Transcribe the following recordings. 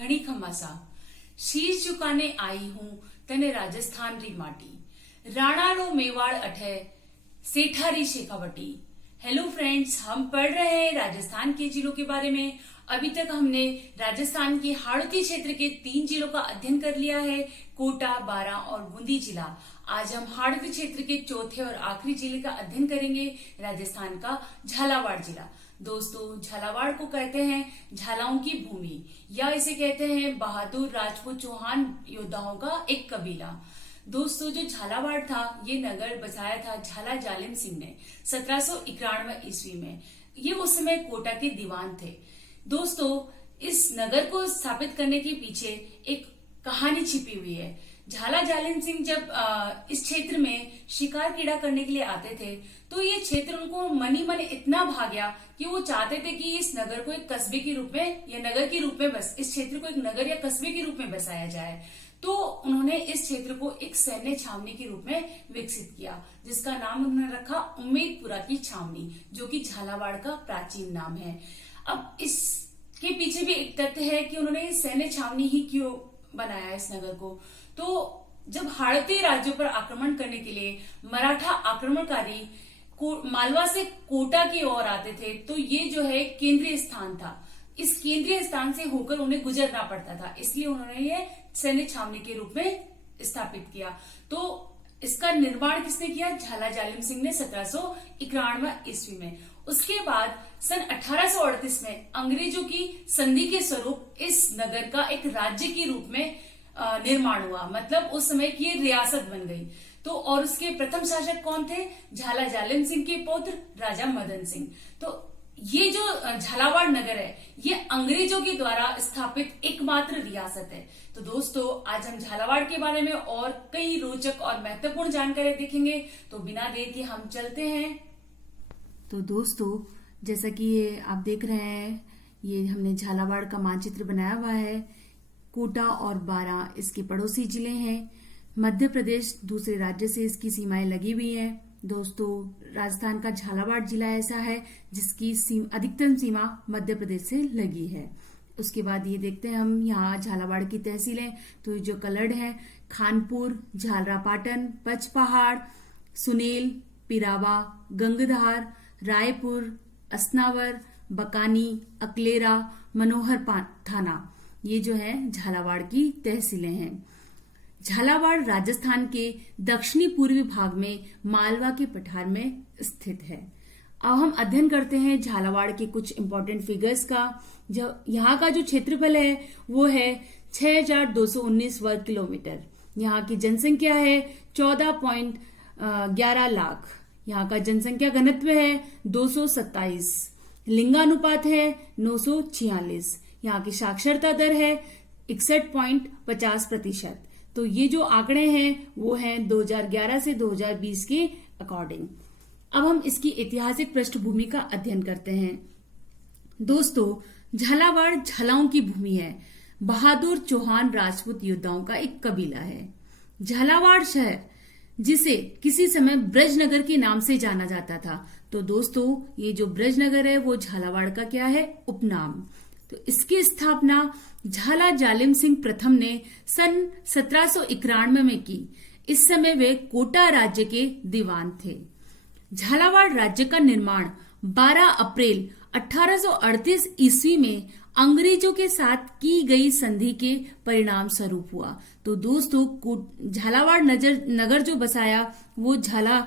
घणी खमासा शीश झुकाने आई हूं तने राजस्थान री माटी, राणा रो मेवाड़ अठे सेठा री शेखावटी। हेलो फ्रेंड्स, हम पढ़ रहे हैं राजस्थान के जिलों के बारे में। अभी तक हमने राजस्थान के हाड़ौती क्षेत्र के 3 जिलों का अध्ययन कर लिया है, कोटा, बारां और बूंदी जिला। आज हम हाड़ौती क्षेत्र के चौथे और आखिरी जिले का अध्ययन करेंगे, राजस्थान का झालावाड़ जिला। दोस्तों, झालावाड़ को कहते हैं झालाओं की भूमि, या इसे कहते हैं बहादुर राजपूत चौहान योद्धाओं का एक कबीला। दोस्तों, जो झालावाड़ था ये नगर बसाया था झाला जालिम सिंह ने 1791 ईस्वी में। ये उस समय कोटा के दीवान थे। दोस्तों, इस नगर को स्थापित करने के पीछे एक कहानी छिपी हुई है। झाला जालिम सिंह जब इस क्षेत्र में शिकार कीड़ा करने के लिए आते थे तो ये क्षेत्र उनको मनी मन इतना भा गया कि वो चाहते थे कि इस नगर को एक कस्बे के रूप में या नगर के रूप में इस क्षेत्र को एक नगर या कस्बे के रूप में बसाया जाए। तो उन्होंने इस क्षेत्र को एक सैन्य छावनी के रूप में विकसित किया, जिसका नाम उन्होंने रखा उम्मेदपुरा की छावनी, जो कि झालावाड़ का प्राचीन नाम है। अब इसके पीछे भी एक तथ्य है कि उन्होंने सैन्य छावनी ही क्यों बनाया इस नगर को। तो जब हाड़ौती राज्यों पर आक्रमण करने के लिए मराठा आक्रमणकारी मालवा से कोटा की ओर आते थे, तो ये जो है केंद्रीय स्थान था। इस केंद्रीय स्थान से होकर उन्हें गुजरना पड़ता था, इसलिए उन्होंने ये सैन्य छावनी के रूप में स्थापित किया। तो इसका निर्माण किसने किया? झाला जालिम सिंह ने 1791 ईस्वी में। उसके बाद सन 1838 में अंग्रेजों की संधि के स्वरूप इस नगर का एक राज्य के रूप में निर्माण हुआ, मतलब उस समय की रियासत बन गई। तो और उसके प्रथम शासक कौन थे? झाला जालिम सिंह के पुत्र राजा मदन सिंह। तो ये जो झालावाड़ नगर है ये अंग्रेजों के द्वारा स्थापित एकमात्र रियासत है। तो दोस्तों, आज हम झालावाड़ के बारे में और कई रोचक और महत्वपूर्ण जानकारी देखेंगे। तो बिना देर के हम चलते हैं। तो दोस्तों, जैसा कि ये आप देख रहे हैं, ये हमने झालावाड़ का मानचित्र बनाया हुआ है। कोटा और बारां इसके पड़ोसी जिले हैं। मध्य प्रदेश दूसरे राज्य से इसकी सीमाएं लगी हुई हैं। दोस्तों, राजस्थान का झालावाड़ जिला ऐसा है जिसकी अधिकतम सीमा मध्य प्रदेश से लगी है। उसके बाद ये देखते हैं हम यहाँ झालावाड़ की तहसीलें। तो जो कलर्ड हैं, खानपुर, झालरापाटन, पचपहाड़, सुनेल, पिरावा, गंगधार, रायपुर, असनावर, बकानी, अकलेरा, मनोहर थाना, ये जो है झालावाड़ की तहसीलें हैं। झालावाड़ राजस्थान के दक्षिणी पूर्वी भाग में मालवा के पठार में स्थित है। अब हम अध्ययन करते हैं झालावाड़ के कुछ इंपॉर्टेंट फिगर्स का। जो यहाँ का जो क्षेत्रफल है वो है 6219 वर्ग किलोमीटर। यहाँ की जनसंख्या है 14.11 लाख। यहाँ का जनसंख्या घनत्व है 227। लिंगानुपात है 946। यहाँ की साक्षरता दर है 61.50%। तो ये जो आंकड़े हैं वो हैं 2011 से 2020 के अकॉर्डिंग। अब हम इसकी ऐतिहासिक पृष्ठभूमि का अध्ययन करते हैं। दोस्तों, झालावाड़ झालाओं की भूमि है। बहादुर चौहान राजपूत योद्धाओं का एक कबीला है। झालावाड़ शहर, जिसे किसी समय ब्रजनगर के नाम से जाना जाता था। तो दोस्तों, ये जो ब्रजनगर है वो झालावाड़ का क्या है? उपनाम। तो इसकी स्थापना झाला जालिम सिंह प्रथम ने सन 1791 में की। इस समय वे कोटा राज्य के दीवान थे। झालावाड़ राज्य का निर्माण 12 अप्रैल 1838 ईस्वी में अंग्रेजों के साथ की गई संधि के परिणाम स्वरूप हुआ। तो दोस्तों, झालावाड़ नगर जो बसाया वो झाला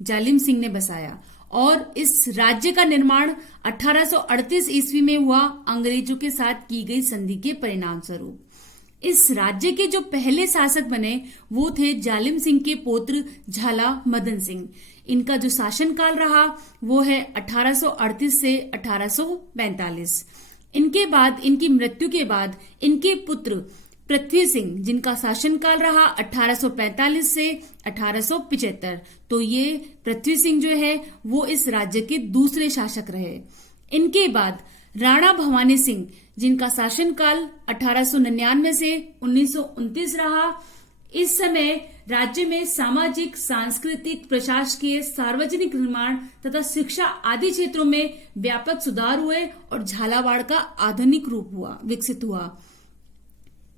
जालिम सिंह ने बसाया, और इस राज्य का निर्माण 1838 ईस्वी में हुआ अंग्रेजों के साथ की गई संधि के परिणाम स्वरूप। इस राज्य के जो पहले शासक बने वो थे जालिम सिंह के पुत्र झाला मदन सिंह। इनका जो शासनकाल रहा वो है 1838 से 1845। इनके बाद, इनकी मृत्यु के बाद, इनके पुत्र पृथ्वी सिंह, जिनका शासनकाल रहा 1845 से 1875। तो ये पृथ्वी सिंह जो है वो इस राज्य के दूसरे शासक रहे। इनके बाद राणा भवानी सिंह, जिनका शासनकाल 1899 से 1929 रहा। इस समय राज्य में सामाजिक, सांस्कृतिक, प्रशासकीय, सार्वजनिक निर्माण तथा शिक्षा आदि क्षेत्रों में व्यापक सुधार हुए और झालावाड़ का आधुनिक रूप विकसित हुआ।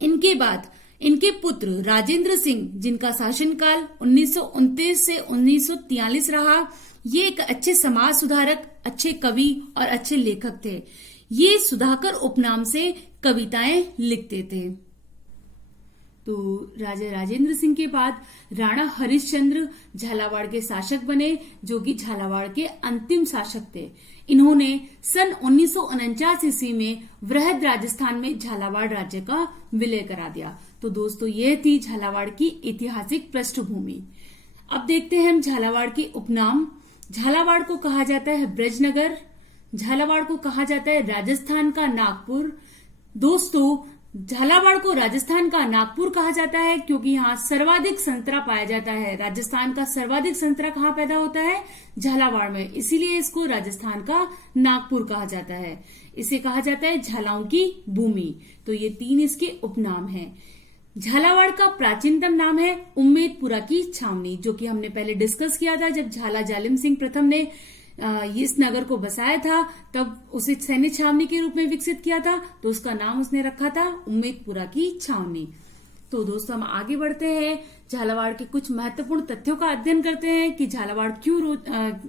इनके बाद इनके पुत्र राजेंद्र सिंह, जिनका शासनकाल 1929 से 1943 रहा, ये एक अच्छे समाज सुधारक, अच्छे कवि और अच्छे लेखक थे। ये सुधाकर उपनाम से कविताएं लिखते थे। तो राजा राजेंद्र सिंह के बाद राणा हरिश्चंद्र झालावाड़ के शासक बने, जो कि झालावाड़ के अंतिम शासक थे। इन्होंने सन 1949 ईस्वी में वृहद राजस्थान में झालावाड़ राज्य का विलय करा दिया। तो दोस्तों, यह थी झालावाड़ की ऐतिहासिक पृष्ठभूमि। अब देखते हैं हम झालावाड़ के उपनाम। झालावाड़ को कहा जाता है ब्रजनगर, झालावाड़ को कहा जाता है राजस्थान का नागपुर। दोस्तों, झालावाड़ को राजस्थान का नागपुर कहा जाता है क्योंकि यहाँ सर्वाधिक संतरा पाया जाता है। राजस्थान का सर्वाधिक संतरा कहाँ पैदा होता है? झालावाड़ में, इसीलिए इसको राजस्थान का नागपुर कहा जाता है। इसे कहा जाता है झालाओं की भूमि। तो ये 3 इसके उपनाम हैं। झालावाड़ का प्राचीनतम नाम है उम्मेदपुरा की छावनी, जो कि हमने पहले डिस्कस किया था। जब झाला जालिम सिंह प्रथम ने इस नगर को बसाया था, तब उसे सैन्य छावनी के रूप में विकसित किया था, तो उसका नाम उसने रखा था उम्मेदपुरा की छावनी। तो दोस्तों, हम आगे बढ़ते हैं, झालावाड़ के कुछ महत्वपूर्ण तथ्यों का अध्ययन करते हैं कि झालावाड़ क्यों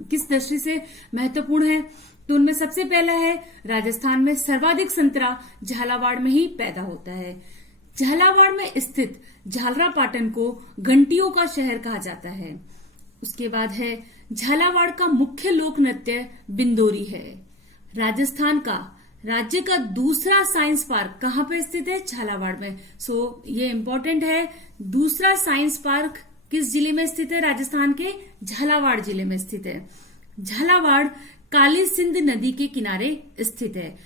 किस दृष्टि से महत्वपूर्ण है। तो उनमें सबसे पहला है, राजस्थान में सर्वाधिक संतरा झालावाड़ में ही पैदा होता है। झालावाड़ में स्थित झालरापाटन को घंटियों का शहर कहा जाता है। उसके बाद है, झालावाड़ का मुख्य लोक नृत्य बिंदोरी है। राजस्थान का राज्य का दूसरा साइंस पार्क कहाँ पे स्थित है? झालावाड़ में। ये इंपॉर्टेंट है। दूसरा साइंस पार्क किस जिले में स्थित है? राजस्थान के झालावाड़ जिले में स्थित है। झालावाड़ काली सिंध नदी के किनारे स्थित है।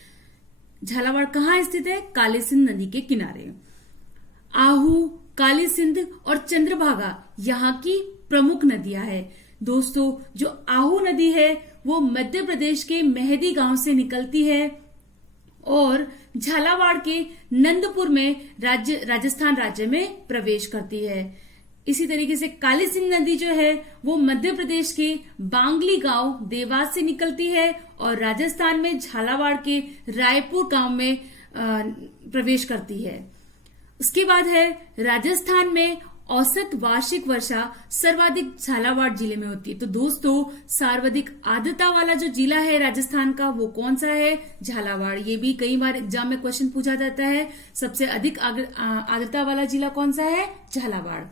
झालावाड़ कहाँ स्थित है? काली सिंध नदी के किनारे। आहू, काली सिंध और चंद्रभागा यहाँ की प्रमुख नदियां हैं। दोस्तों, जो आहू नदी है वो मध्य प्रदेश के मेहदी गांव से निकलती है और झालावाड़ के नंदपुर में राजस्थान राज्य में प्रवेश करती है। इसी तरीके से काली सिंध नदी जो है वो मध्य प्रदेश के बांगली गांव देवास से निकलती है और राजस्थान में झालावाड़ के रायपुर गांव में प्रवेश करती है। उसके बाद है, राजस्थान में औसत वार्षिक वर्षा सर्वाधिक झालावाड़ जिले में होती है। तो दोस्तों, सर्वाधिक आर्द्रता वाला जो जिला है राजस्थान का, वो कौन सा है? झालावाड़। ये भी कई बार एग्जाम में क्वेश्चन पूछा जाता है, सबसे अधिक आर्द्रता वाला जिला कौन सा है? झालावाड़।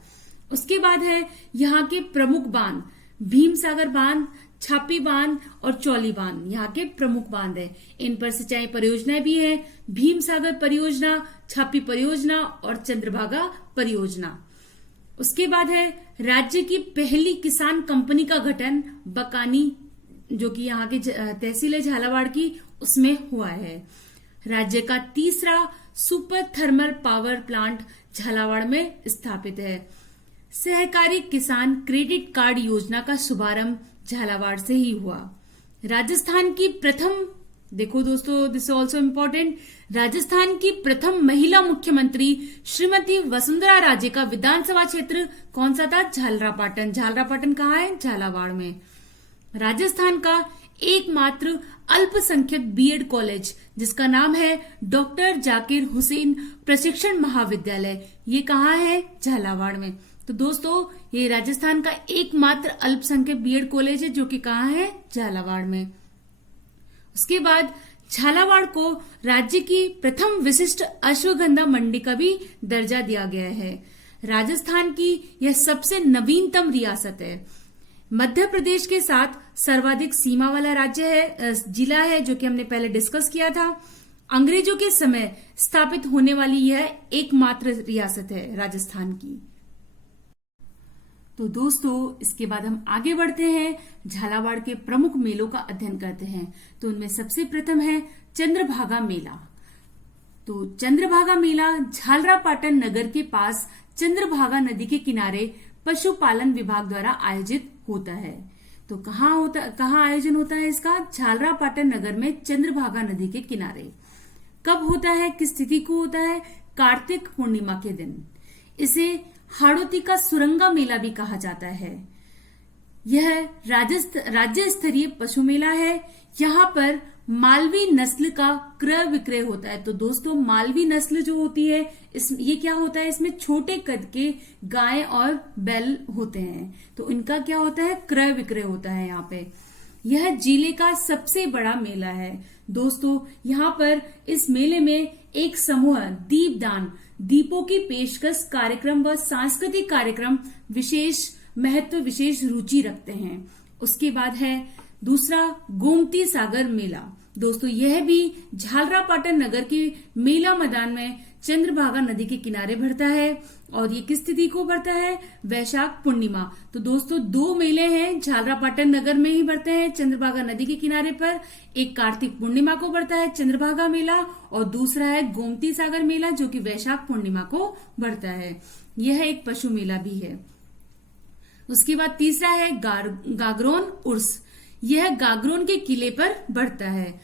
उसके बाद है, यहाँ के प्रमुख बांध भीमसागर बांध, छापी बांध और चौली बांध यहाँ के प्रमुख बांध है। इन पर सिंचाई परियोजनाएं भी है, भीमसागर परियोजना, छापी परियोजना और चंद्रभागा परियोजना। उसके बाद है, राज्य की पहली किसान कंपनी का गठन बकानी, जो कि यहाँ की तहसील है झालावाड़ की, उसमें हुआ है। राज्य का तीसरा super thermal power plant Jhalawar में स्थापित है। सहकारी किसान क्रेडिट कार्ड योजना का शुभारंभ झालावाड़ से ही हुआ। राजस्थान की प्रथम, देखो दोस्तों, दिस ऑल्सो इम्पोर्टेंट, राजस्थान की प्रथम महिला मुख्यमंत्री श्रीमती वसुंधरा राजे का विधानसभा क्षेत्र कौन सा था? झालरापाटन। झालरापाटन कहाँ है? झालावाड़ में। राजस्थान का एकमात्र अल्पसंख्यक बीएड कॉलेज, जिसका नाम है डॉक्टर जाकिर हुसैन प्रशिक्षण महाविद्यालय, ये कहाँ है? झालावाड़ में। तो दोस्तों, ये राजस्थान का एकमात्र अल्पसंख्यक बीएड कॉलेज है, जो कि कहाँ है? झालावाड़ में। उसके बाद झालावाड़ को राज्य की प्रथम विशिष्ट अश्वगंधा मंडी का भी दर्जा दिया गया है। राजस्थान की यह सबसे नवीनतम रियासत है। मध्य प्रदेश के साथ सर्वाधिक सीमा वाला राज्य है, जिला है, जो कि हमने पहले डिस्कस किया था। अंग्रेजों के समय स्थापित होने वाली यह एकमात्र रियासत है राजस्थान की। तो दोस्तों, इसके बाद हम आगे बढ़ते हैं, झालावाड़ के प्रमुख मेलों का अध्ययन करते हैं। तो उनमें सबसे प्रथम है चंद्रभागा मेला। तो चंद्रभागा मेला झालरापाटन नगर के पास चंद्रभागा नदी के किनारे पशुपालन विभाग द्वारा आयोजित होता है। तो कहाँ आयोजन होता है इसका? झालरापाटन नगर में चंद्रभागा नदी के किनारे। कब होता है, किस तिथि को होता है? कार्तिक पूर्णिमा के दिन। इसे हाड़ोती का सुरंगा मेला भी कहा जाता है। यह राज्य स्तरीय पशु मेला है। यहाँ पर मालवी नस्ल का क्रय विक्रय होता है। तो दोस्तों मालवी नस्ल जो होती है ये क्या होता है, इसमें छोटे कद के गाय और बैल होते हैं, तो इनका क्या होता है, क्रय विक्रय होता है यहाँ पे। यह जिले का सबसे बड़ा मेला है। दोस्तों यहाँ पर इस मेले में एक समूह दीपदान, दीपों की पेशकश कार्यक्रम व सांस्कृतिक कार्यक्रम विशेष महत्व, विशेष रुचि रखते हैं। उसके बाद है दूसरा गोमती सागर मेला। दोस्तों यह भी झालरापाटन नगर के मेला मैदान में चंद्रभागा नदी के किनारे भरता है और ये किस तिथि को भरता है, वैशाख पूर्णिमा। तो दोस्तों दो मेले हैं, झालरापाटन नगर में ही भरते हैं चंद्रभागा नदी के किनारे पर। एक कार्तिक पूर्णिमा को भरता है चंद्रभागा मेला और दूसरा है गोमती सागर मेला जो कि वैशाख पूर्णिमा को भरता है। यह एक पशु मेला भी है। उसके बाद तीसरा है गागरोन उर्स। यह गागरोन के किले पर बढ़ता है,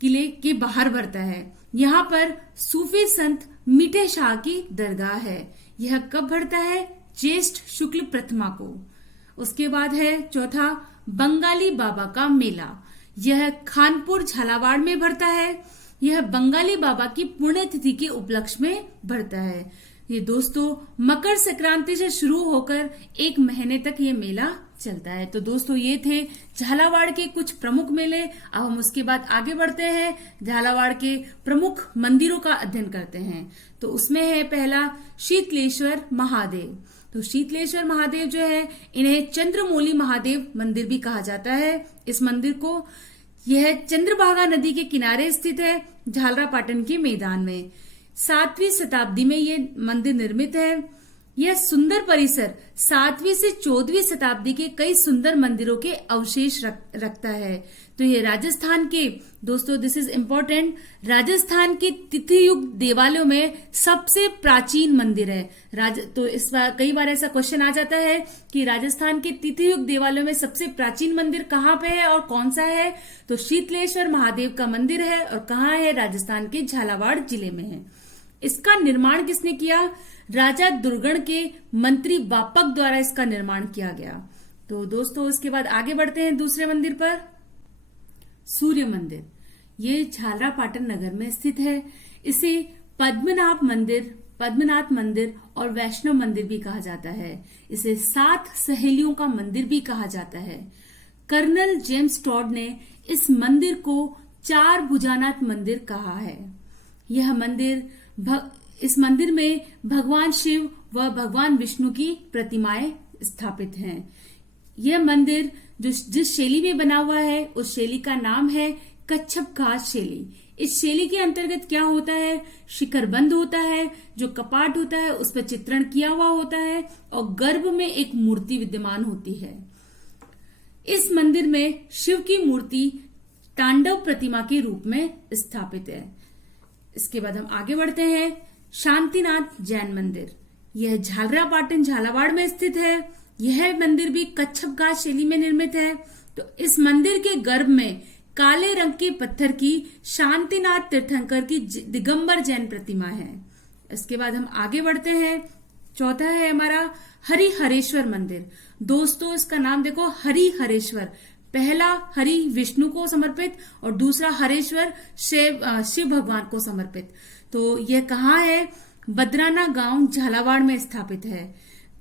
किले के बाहर बढ़ता है। यहाँ पर सूफी संत मीठे शाह की दरगाह है। यह कब बढ़ता है, ज्येष्ठ शुक्ल प्रथमा को। उसके बाद है चौथा बंगाली बाबा का मेला। यह खानपुर झालावाड़ में बढ़ता है। यह बंगाली बाबा की पुण्यतिथि के उपलक्ष्य में बढ़ता है। ये दोस्तों मकर संक्रांति से शुरू होकर एक महीने तक ये मेला चलता है। तो दोस्तों ये थे झालावाड़ के कुछ प्रमुख मेले। अब हम उसके बाद आगे बढ़ते हैं, झालावाड़ के प्रमुख मंदिरों का अध्ययन करते हैं। तो उसमें है पहला शीतलेश्वर महादेव। तो शीतलेश्वर महादेव जो है, इन्हें चंद्रमौली महादेव मंदिर भी कहा जाता है। इस मंदिर को, यह चंद्रभागा नदी के किनारे स्थित है, झालरापाटन के मैदान में। 7वीं शताब्दी में ये मंदिर निर्मित है। यह सुंदर परिसर 7वीं से 14वीं शताब्दी के कई सुंदर मंदिरों के अवशेष रखता है। तो ये राजस्थान के, दोस्तों दिस इज इम्पोर्टेंट, राजस्थान के तिथि युग देवालयों में सबसे प्राचीन मंदिर है। तो इस बार कई बार ऐसा क्वेश्चन आ जाता है कि राजस्थान के तिथि युग देवालयों में सबसे प्राचीन मंदिर कहाँ पे है और कौन सा है। तो शीतलेश्वर महादेव का मंदिर है और कहाँ है, राजस्थान के झालावाड़ जिले में है। इसका निर्माण किसने किया, राजा दुर्गण के मंत्री बापक द्वारा इसका निर्माण किया गया। तो दोस्तों उसके बाद आगे बढ़ते हैं दूसरे मंदिर पर, सूर्य मंदिर। ये झालरापाटन नगर में स्थित है। इसे पद्मनाथ मंदिर और वैष्णव मंदिर भी कहा जाता है। इसे 7 सहेलियों का मंदिर भी कहा जाता है। कर्नल जेम्स टॉड ने इस मंदिर को 4 भुजानाथ मंदिर कहा है। इस मंदिर में भगवान शिव व भगवान विष्णु की प्रतिमाएं स्थापित हैं। यह मंदिर जो जिस शैली में बना हुआ है उस शैली का नाम है कच्छप घाट शैली। इस शैली के अंतर्गत क्या होता है, शिखरबंद होता है, जो कपाट होता है उस पर चित्रण किया हुआ होता है और गर्भ में एक मूर्ति विद्यमान होती है। इस मंदिर में शिव की मूर्ति तांडव प्रतिमा के रूप में स्थापित है। इसके बाद हम आगे बढ़ते हैं, शांतिनाथ जैन मंदिर। यह झालरापाटन झालावाड़ में स्थित है। यह मंदिर भी कच्छप घाट शैली में निर्मित है। तो इस मंदिर के गर्भ में काले रंग के पत्थर की शांतिनाथ तीर्थंकर की दिगंबर जैन प्रतिमा है। इसके बाद हम आगे बढ़ते हैं, चौथा है हमारा हरिहरेश्वर मंदिर। दोस्तों इसका नाम देखो, हरिहरेश्वर। पहला हरि विष्णु को समर्पित और दूसरा हरेश्वर शिव भगवान को समर्पित। तो यह कहाँ है, बदराना गांव झालावाड़ में स्थापित है।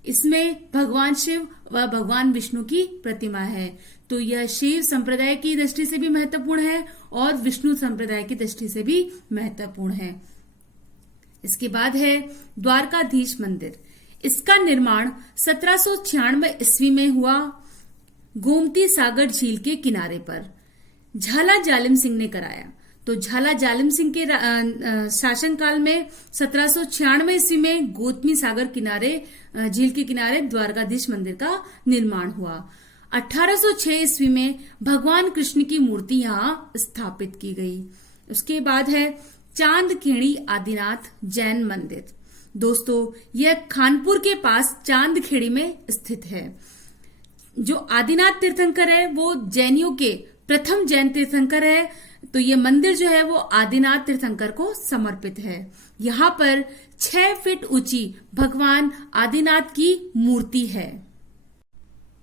इसमें भगवान शिव व भगवान विष्णु की प्रतिमा है। तो यह शिव संप्रदाय की दृष्टि से भी महत्वपूर्ण है और विष्णु संप्रदाय की दृष्टि से भी महत्वपूर्ण है। इसके बाद है द्वारकाधीश मंदिर। इसका निर्माण 1796 ईस्वी में हुआ, गोमती सागर झील के किनारे पर झाला जालिम सिंह ने कराया। तो झाला जालिम सिंह के शासनकाल में 1796 ईस्वी में गोमती सागर किनारे झील के किनारे द्वारकाधीश मंदिर का निर्माण हुआ। 1806 ईस्वी में भगवान कृष्ण की मूर्ति यहाँ स्थापित की गई। उसके बाद है चांदखेड़ी आदिनाथ जैन मंदिर। दोस्तों यह खानपुर के पास चांदखेड़ी में स्थित है। जो आदिनाथ तीर्थंकर है वो जैनियों के प्रथम जैन तीर्थंकर है। तो ये मंदिर जो है वो आदिनाथ तीर्थंकर को समर्पित है। यहाँ पर 6 फीट ऊंची भगवान आदिनाथ की मूर्ति है।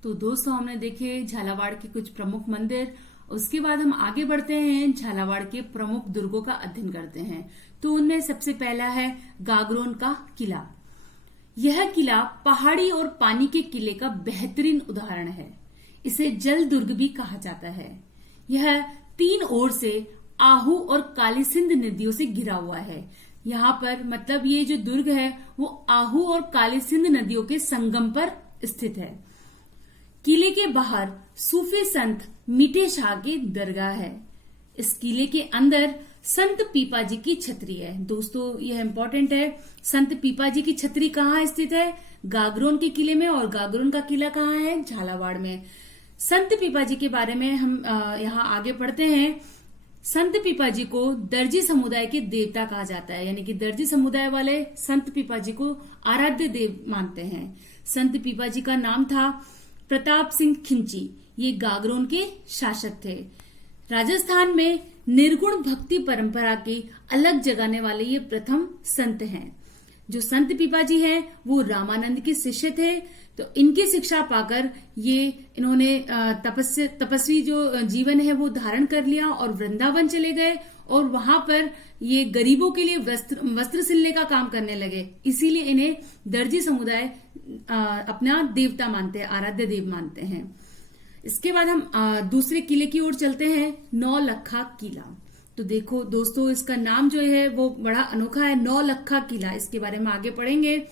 तो दोस्तों हमने देखे झालावाड़ के कुछ प्रमुख मंदिर उसके बाद हम आगे बढ़ते हैं, झालावाड़ के प्रमुख दुर्गों का अध्ययन करते हैं। तो उनमें सबसे पहला है गागरोन का किला। यह किला पहाड़ी और पानी के किले का बेहतरीन उदाहरण है। इसे जल दुर्ग भी कहा जाता है। यह 3 ओर से आहू और काली सिंध नदियों से घिरा हुआ है। यहाँ पर मतलब ये जो दुर्ग है वो आहू और काली सिंध नदियों के संगम पर स्थित है। किले के बाहर सूफी संत मीठे शाह की दरगाह है। इस किले के अंदर संत पीपाजी की छतरी है। दोस्तों यह इंपॉर्टेंट है, संत पीपाजी की छतरी कहाँ स्थित है? गागरोन के किले में। और गागरोन का किला कहाँ है? झालावाड़ में। संत पीपाजी के बारे में हम यहाँ आगे पढ़ते हैं। संत पीपाजी को दर्जी समुदाय के देवता कहा जाता है, यानी कि दर्जी समुदाय वाले संत पीपाजी को आराध्य देव मानते हैं। संत पीपाजी का नाम था प्रताप सिंह खिंची। ये गागरोन के शासक थे। राजस्थान में निर्गुण भक्ति परंपरा की अलग जगाने वाले ये प्रथम संत हैं। जो संत पीपाजी हैं वो रामानंद के शिष्य थे। तो इनकी शिक्षा पाकर इन्होंने तपस्वी जो जीवन है वो धारण कर लिया और वृंदावन चले गए और वहां पर ये गरीबों के लिए वस्त्र सिलने का काम करने लगे। इसीलिए इन्हें दर्जी समुदाय अपना देवता मानते हैं, आराध्य देव मानते हैं। इसके बाद हम दूसरे किले की ओर चलते हैं, नौलखा किला। तो देखो दोस्तों, इसका नाम जो है वो बड़ा अनोखा है, नौलखा किला। इसके बारे में आगे पढ़ेंगे।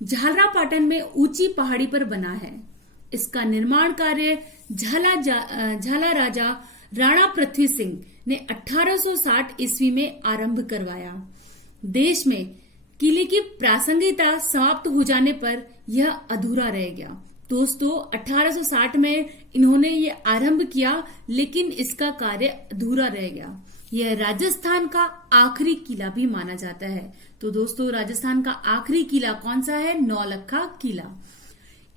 झालरापाटन में ऊंची पहाड़ी पर बना है। इसका निर्माण कार्य झाला राजा राणा पृथ्वी सिंह ने 1860 ईस्वी में आरंभ करवाया। देश में किले की प्रासंगिकता समाप्त हो जाने पर यह अधूरा रह गया। दोस्तों 1860 में इन्होंने ये आरंभ किया, लेकिन इसका कार्य अधूरा रह गया। यह राजस्थान का आखिरी किला भी माना जाता है। तो दोस्तों राजस्थान का आखिरी किला कौन सा है? नौलखा किला।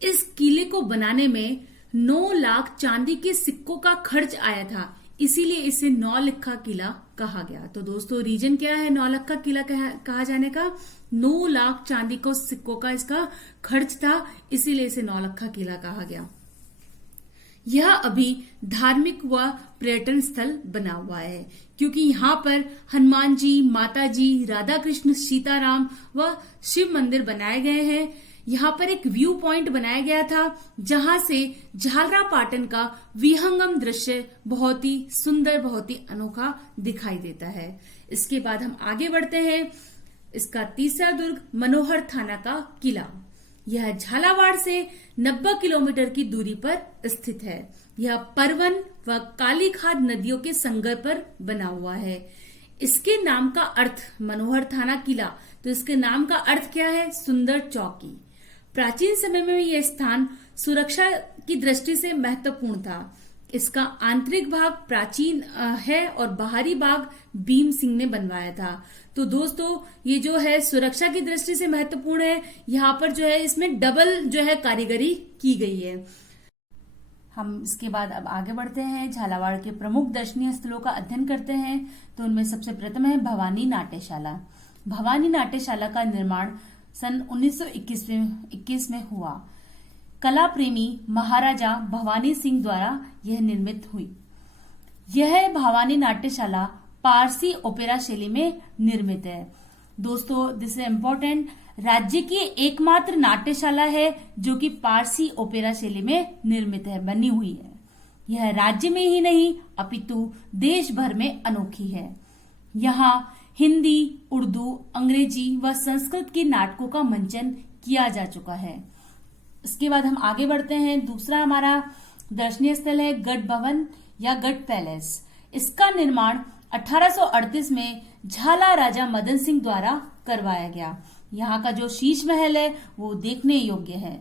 इस किले को बनाने में 9 लाख चांदी के सिक्कों का खर्च आया था, इसीलिए इसे नौलखा किला कहा गया। तो दोस्तों रीजन क्या है नौलखा किला कहा जाने का? 9 लाख चांदी को सिक्कों का इसका खर्च था, इसीलिए इसे नौलखा किला कहा गया। यह अभी धार्मिक व पर्यटन स्थल बना हुआ है, क्योंकि यहाँ पर हनुमान जी, माता जी, राधा कृष्ण, सीताराम व शिव मंदिर बनाए गए हैं। यहाँ पर एक व्यू पॉइंट बनाया गया था, जहां से झालरापाटन का विहंगम दृश्य बहुत ही सुंदर, बहुत ही अनोखा दिखाई देता है। इसके बाद हम आगे बढ़ते हैं। इसका तीसरा दुर्ग मनोहर थाना का किला। यह झालावाड़ से 90 किलोमीटर की दूरी पर स्थित है। यह परवन व कालीखाद नदियों के संगम पर बना हुआ है। इसके नाम का अर्थ मनोहर थाना किला, तो इसके नाम का अर्थ क्या है? सुंदर चौकी। प्राचीन समय में यह स्थान सुरक्षा की दृष्टि से महत्वपूर्ण था। इसका आंतरिक भाग प्राचीन है और बाहरी भाग भीम सिंह ने बनवाया था। तो दोस्तों ये जो है सुरक्षा की दृष्टि से महत्वपूर्ण है। यहाँ पर जो है इसमें डबल जो है कारीगरी की गई है। हम इसके बाद अब आगे बढ़ते हैं, झालावाड़ के प्रमुख दर्शनीय स्थलों का अध्ययन करते हैं। तो उनमें सबसे प्रथम है भवानी नाट्यशाला। भवानी नाट्यशाला का निर्माण सन 1921 में हुआ। कला प्रेमी महाराजा भवानी सिंह द्वारा यह निर्मित हुई। यह भवानी नाट्यशाला पारसी ओपेरा शैली में निर्मित है। दोस्तों दिस इज इम्पोर्टेंट, राज्य की एकमात्र नाट्यशाला है जो कि पारसी ओपेरा शैली में निर्मित है, बनी हुई है। यह राज्य में ही नहीं अपितु देश भर में अनोखी है। यहाँ हिंदी, उर्दू, अंग्रेजी व संस्कृत के नाटकों का मंचन किया जा चुका है। इसके बाद हम आगे बढ़ते हैं। दूसरा हमारा दर्शनीय स्थल है गढ़ भवन या गढ़ पैलेस। इसका निर्माण 1838 में झाला राजा मदन सिंह द्वारा करवाया गया। यहाँ का जो शीश महल है वो देखने योग्य है।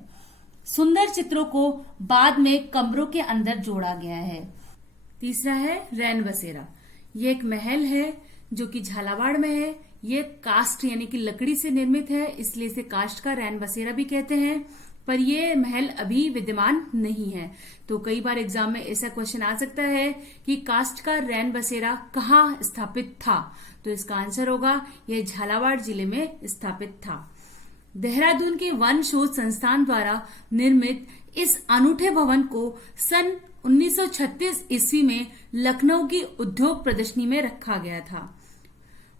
सुंदर चित्रों को बाद में कमरों के अंदर जोड़ा गया है। तीसरा है रैन बसेरा। ये एक महल है जो कि झालावाड़ में है। ये कास्ट यानी कि लकड़ी से निर्मित है, इसलिए इसे कास्ट का रैन बसेरा भी कहते हैं। पर ये महल अभी विद्यमान नहीं है। तो कई बार एग्जाम में ऐसा क्वेश्चन आ सकता है कि कास्ट का रैन बसेरा कहाँ स्थापित था? तो इसका आंसर होगा यह झालावाड़ जिले में स्थापित था। देहरादून के वन शोध संस्थान द्वारा निर्मित इस अनूठे भवन को सन 1936 ईस्वी में लखनऊ की उद्योग प्रदर्शनी में रखा गया था।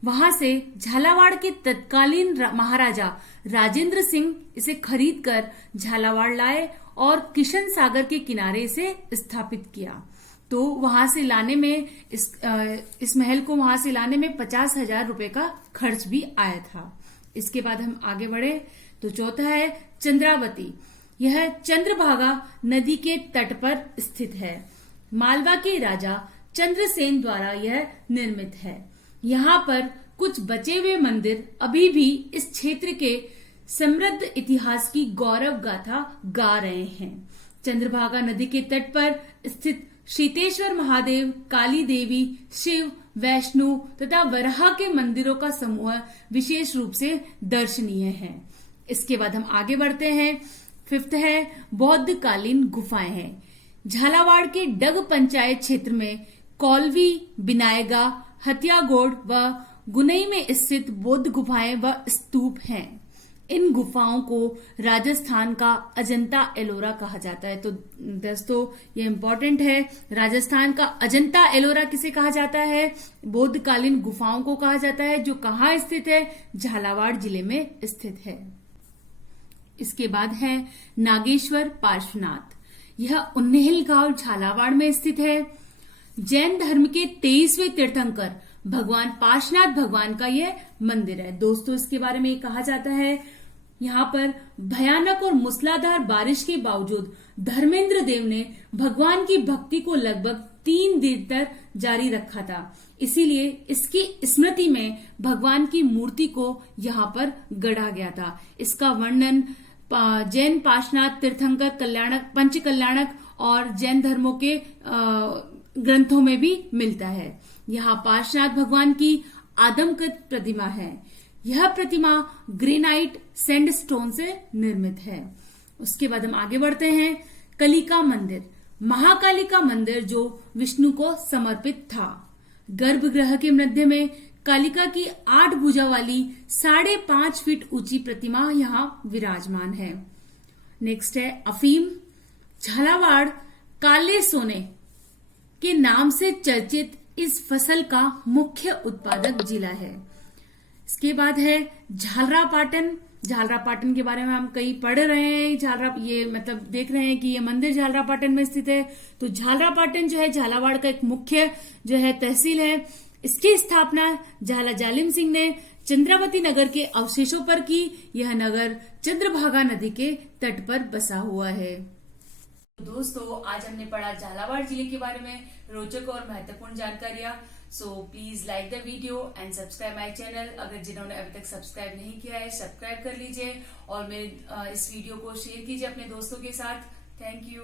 वहां से झालावाड़ के तत्कालीन महाराजा राजेंद्र सिंह इसे खरीदकर झालावाड़ लाए और किशन सागर के किनारे इसे स्थापित किया। तो वहां से लाने में इस महल को वहां से लाने में 50,000 रुपए का खर्च भी आया था। इसके बाद हम आगे बढ़े तो चौथा है चंद्रावती। यह चंद्रभागा नदी के तट पर स्थित है। मालवा के राजा चंद्रसेन द्वारा यह निर्मित है। यहाँ पर कुछ बचे हुए मंदिर अभी भी इस क्षेत्र के समृद्ध इतिहास की गौरव गाथा गा रहे हैं। चंद्रभागा नदी के तट पर स्थित शीतेश्वर महादेव, काली देवी, शिव, वैष्णो तथा वराह के मंदिरों का समूह विशेष रूप से दर्शनीय है। इसके बाद हम आगे बढ़ते हैं। फिफ्थ है बौद्ध कालीन गुफाएं हैं। झालावाड़ के डग पंचायत क्षेत्र में कौलवी, बिनायगा, हथियागोड़ व गुनई में स्थित बौद्ध गुफाएं व स्तूप हैं। इन गुफाओं को राजस्थान का अजंता एलोरा कहा जाता है। तो दोस्तों ये इंपॉर्टेंट है, राजस्थान का अजंता एलोरा किसे कहा जाता है? बौद्ध कालीन गुफाओं को कहा जाता है, जो कहाँ स्थित है? झालावाड़ जिले में स्थित है। इसके बाद है नागेश्वर पार्श्वनाथ। यह उन्नेहल गांव झालावाड़ में स्थित है। जैन धर्म के 23वें तीर्थंकर भगवान पार्श्वनाथ भगवान का यह मंदिर है। दोस्तों इसके बारे में कहा जाता है, यहाँ पर भयानक और मूसलाधार बारिश के बावजूद धर्मेंद्र देव ने भगवान की भक्ति को लगभग 3 दिन तक जारी रखा था। इसीलिए इसकी स्मृति में भगवान की मूर्ति को यहाँ पर गढ़ा गया था। इसका वर्णन जैन पार्श्वनाथ तीर्थंकर कल्याणक, पंच कल्याणक और जैन धर्मों के ग्रंथों में भी मिलता है। यहाँ पार्श्वनाथ भगवान की आदमकद प्रतिमा है। यह प्रतिमा ग्रेनाइट सैंडस्टोन से निर्मित है। उसके बाद हम आगे बढ़ते हैं। कलिका मंदिर, महाकालिका मंदिर जो विष्णु को समर्पित था। गर्भगृह के मध्य में कालिका की 8 भुजा वाली 5.5 फीट ऊंची प्रतिमा यहाँ विराजमान है। नेक्स्ट है अफीम। झालावाड़ काले सोने के नाम से चर्चित इस फसल का मुख्य उत्पादक जिला है। इसके बाद है झालरापाटन। झालरापाटन के बारे में हम कई पढ़ रहे हैं। ये मतलब देख रहे हैं कि ये मंदिर झालरापाटन में स्थित है। तो झालरापाटन जो है झालावाड़ का एक मुख्य जो है तहसील है। इसकी स्थापना झाला जालिम सिंह ने चंद्रावती नगर के अवशेषों पर की। यह नगर चंद्रभागा नदी के तट पर बसा हुआ है। दोस्तों आज हमने पढ़ा झालावाड़ जिले के बारे में रोचक और महत्वपूर्ण जानकारियां। So please like the video and subscribe my channel. अगर जिन्होंने अभी तक सब्सक्राइब नहीं किया है सब्सक्राइब कर लीजिए और मेरे इस वीडियो को शेयर कीजिए अपने दोस्तों के साथ। Thank you.